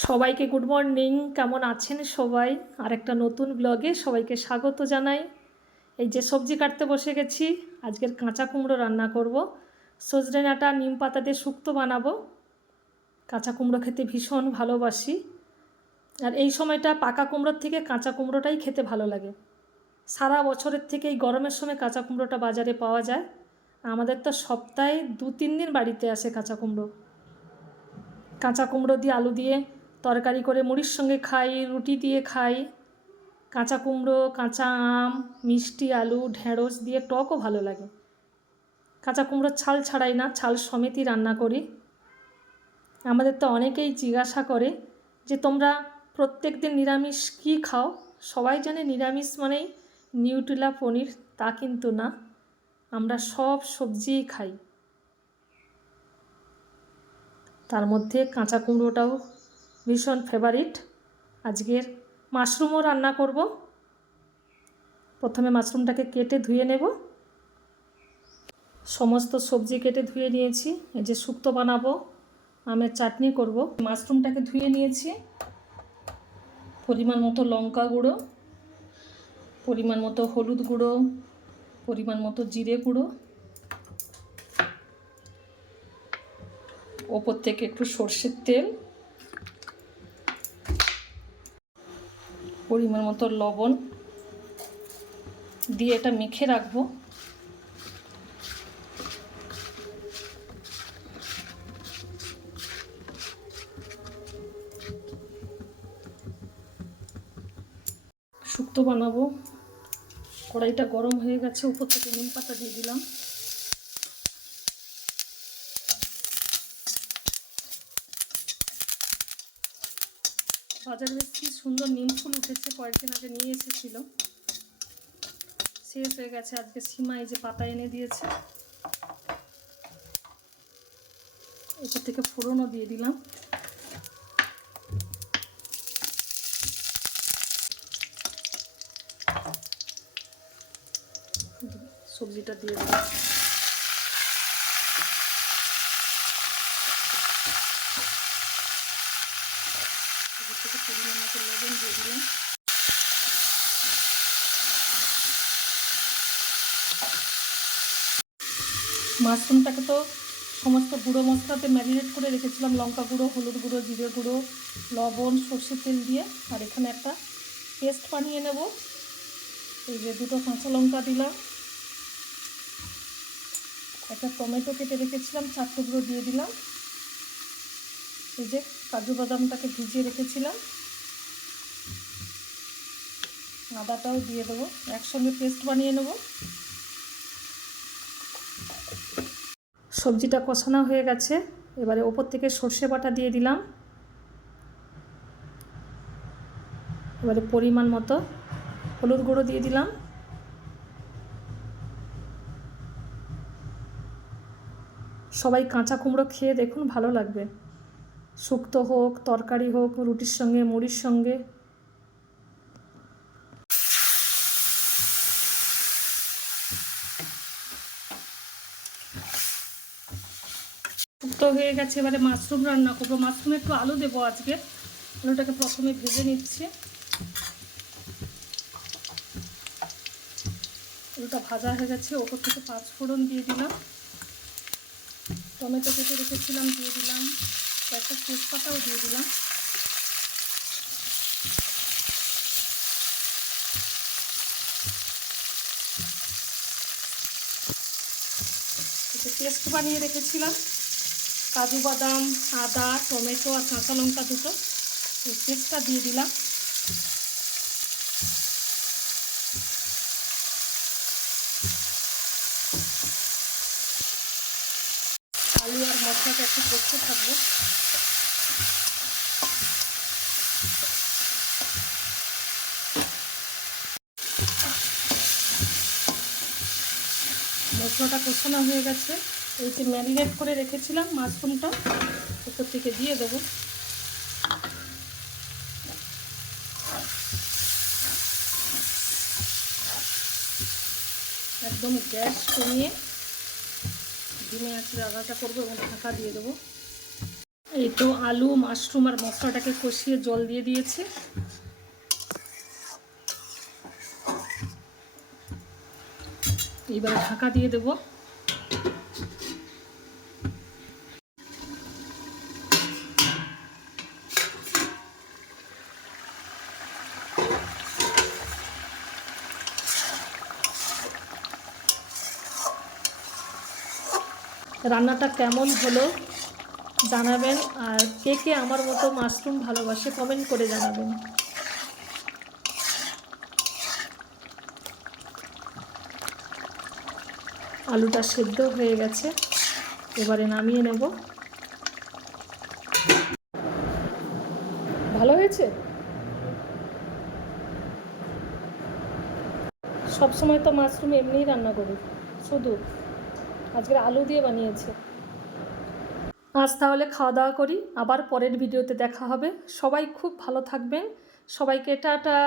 সবাইকে good morning. কেমন আছেন সবাই? আরেকটা নতুন ব্লগে সবাইকে স্বাগত জানাই। এই যে সবজি কাটতে বসে গেছি। আজকের কাঁচা কুমড়ো রান্না করব। সজনে ডাঁটা নিম পাতা দিয়ে শুক্তো বানাবো। কাঁচা কুমড়ো খেতে ভীষণ ভালোবাসি, আর এই সময়টা পাকা কুমড়োর থেকে কাঁচা কুমড়োটাই খেতে ভালো লাগে। সারা বছরের থেকে এই গরমের সময় কাঁচা কুমড়োটা বাজারে পাওয়া যায়। আমাদের তো সপ্তাহে 2-3 দিন বাড়িতে আসে কাঁচা কুমড়ো। কাঁচা কুমড়ো দিয়ে আলু দিয়ে তরকারি করে মুড়ির সঙ্গে খাই, রুটি দিয়ে খাই। কাঁচা কুমড়ো, কাঁচা আম, মিষ্টি আলু, ঢেঁড়স দিয়ে টকও ভালো লাগে। কাঁচা কুমড়োর ছাল ছাড়াই না, ছাল সমেতই রান্না করি। আমাদের তো অনেকেই জিজ্ঞাসা করে যে তোমরা প্রত্যেক দিন নিরামিষ কী খাও? সবাই জানে নিরামিষ মানেই নিউট্রিলা পনির, তা কিন্তু না। আমরা সব সবজিই খাই। তার মধ্যে কাঁচা কুমড়োটাও ভীষণ ফেভারিট। আজকের মাশরুমও রান্না করব। প্রথমে মাশরুমটাকে কেটে ধুয়ে নেব। সমস্ত সবজি কেটে ধুয়ে নিয়েছি। এই যে শুক্তো বানাবো, আমের চাটনি করব। মাশরুমটাকে ধুয়ে নিয়েছি। পরিমাণ মতো লঙ্কা গুঁড়ো, পরিমাণ মতো হলুদ গুঁড়ো, পরিমাণ মতো জিরে গুঁড়ো, ওপর থেকে একটু সর্ষের তেল, পরিমাণ মতো লবণ দিয়ে এটা মেখে রাখবো। শুক্তো বানাবো। কড়াইটা গরম হয়ে গেছে, উপর থেকে নিম পাতা দিয়ে দিলাম। বাজারে বেশ কি সুন্দর নিম ফুল উঠেছে, কয়েকদিন আগে নিয়ে এসেছিল, শেষ হয়ে গেছে। আজকে সীমা এই যে পাতা এনে দিয়েছে। এরপর থেকে ফোড়নও দিয়ে দিলাম। সবজিটা দিয়ে দিলাম। এরপর থেকে পরিমাণ মতো লবণ দিয়ে দিলাম। মাশরুমটাকে তো সমস্ত গুঁড়ো মশলাতে ম্যারিনেট করে রেখেছিলাম, লঙ্কা গুঁড়ো, হলুদ গুঁড়ো, জিরে গুঁড়ো, লবণ, সর্ষের তেল দিয়ে। আর এখানে একটা পেস্ট বানিয়ে নেব। এই যে 2টো কাঁচা লঙ্কা দিলাম, একটা টমেটো কেটে রেখেছিলাম 4 টুকরো দিয়ে দিলাম। এই যে কাজু বাদামটাকে ভিজিয়ে রেখেছিলাম, আদাটাও দিয়ে দেবো, একসঙ্গে পেস্ট বানিয়ে নেব। সবজিটা কষানো হয়ে গেছে। এবারে ওপর থেকে সর্ষে বাটা দিয়ে দিলাম। এবারে পরিমাণ মতো হলুদ গুঁড়ো দিয়ে দিলাম। সবাই কাঁচা কুমড়ো খেয়ে দেখুন, ভালো লাগবে। শুক্তো হোক, তরকারি হোক, রুটির সঙ্গে, মুড়ির সঙ্গে। শুক্তো হয়ে গেছে, এবারে মাশরুম রান্না করবো। মাশরুমে একটু আলু দেবো আজকে। আলুটাকে প্রথমে ভেজে নিচ্ছি। আলুটা ভাজা হয়ে গেছে, ওপর থেকে 5 ফোড়ন দিয়ে দিলাম। টমেটো কেটে রেখেছিলাম দিয়ে দিলাম, একটা তেজপাতাও দিয়ে দিলাম। পেস্ট বানিয়ে রেখেছিলাম কাজু বাদাম, আদা, টমেটো আর কাঁচা লঙ্কা দুটো, এই পেস্টটা দিয়ে দিলাম। আলু আর মশলাটা একটু কষতে থাকবো। মশলাটা কষানো হয়ে গেছে। এই যে ম্যারিনেট করে রেখেছিলাম মাশরুমটা উপর থেকে দিয়ে দেবো। একদম গ্যাস কমিয়ে ধিমে আঁচে রান্নাটা করবো এবং ঢাকা দিয়ে দেবো। এই তো আলু মাশরুম আর মশলাটাকে কষিয়ে জল দিয়ে দিয়েছি। এবার ঢাকা দিয়ে দেব। রান্নাটা কেমন হলো জানাবেন, আর কে কে আমার মতো মাশরুম ভালোবাসে কমেন্ট করে জানাবেন। আলুটা সেদ্ধ হয়ে গেছে, এবারে নামিয়ে নেব। ভালো হয়েছে। সবসময় তো মাশরুম এমনিই রান্না করি, শুধু আজকে আলু দিয়ে বানিয়েছে। আজ তাহলে খাওয়া দাওয়া করি, আবার পরের ভিডিওতে দেখা হবে। সবাই খুব ভালো থাকবেন, সবাইকে টাটা।